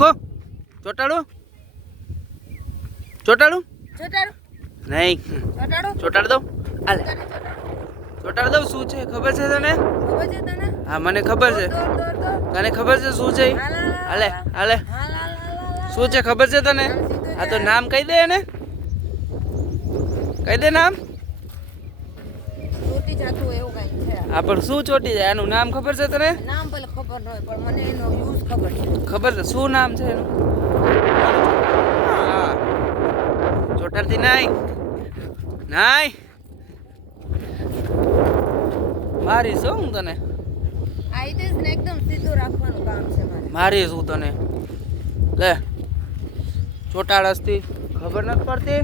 નાખો ચોટાડું. ચોટાડું. ચોટાડો. નહીં. ચોટાડો. ચોટાડ દઉં? હાલે. ચોટાડ દઉં? શું છે? ખબર છે તને? ખબર છે તને? હા મને ખબર છે. તને ખબર છે શું છે? હાલ, હાલ. શું છે? ખબર છે તને? આ તો નામ કહી દે એને. કહી દે નામ. ચોટી જતું એવું કઈ છે. આ પણ શું ચોટી જાય? આનું નામ ખબર છે તને? નામ ભલે ખબર ન હોય પણ મને એનો યુઝ ખબર છે. ખબર છે? શું નામ છે એનું? ચોટાડતી નાય. નાય. મારી શું તને? ને એકદમ સીધું રાખવાનું કામ છે મારે. મારી શું તને? લે. ચોટાડસતી ખબર નથી પડતી?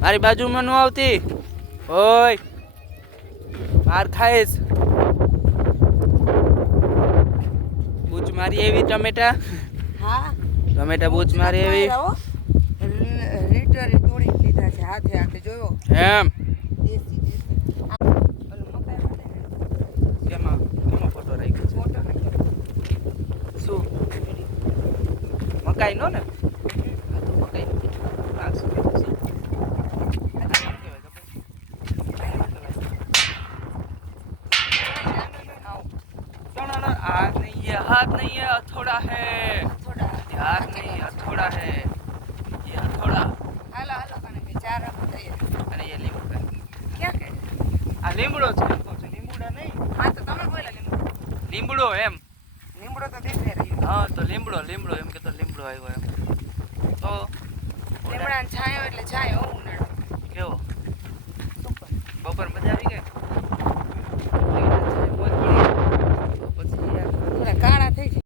મારી બાજુમાં ન આવતી? ઓય. માર ખાઈશ. બૂચ મારી એવી ટમેટા. હા. ટમેટા બૂચ મારી એવી. લીટરે તોડી લીધા છે હાથે હાથે જોયો. એમ. મકાઈ ને નો? हाथ नहीं है हाथ नहीं है हथौड़ा है થોડા ये हाथ नहीं है हथौड़ा है ये हथौड़ा હાલો હાલો કાને કે ચાર આપો તૈયાર અને ये લીમડો ક્યાં કે આ લીમડો છે એમ કહું છું લીમડા નહીં હા તો તમે બોલા લીમડો લીમડો એમ લીમડો તો દેખાઈ રહ્યો હા તો લીમડો લીમડો એમ કે તો લીમડો આવ્યો એમ તો લીમડા છાંયો એટલે છાંયો ઉનાળો કેવો સુપર બપોર મજા આવી ગઈ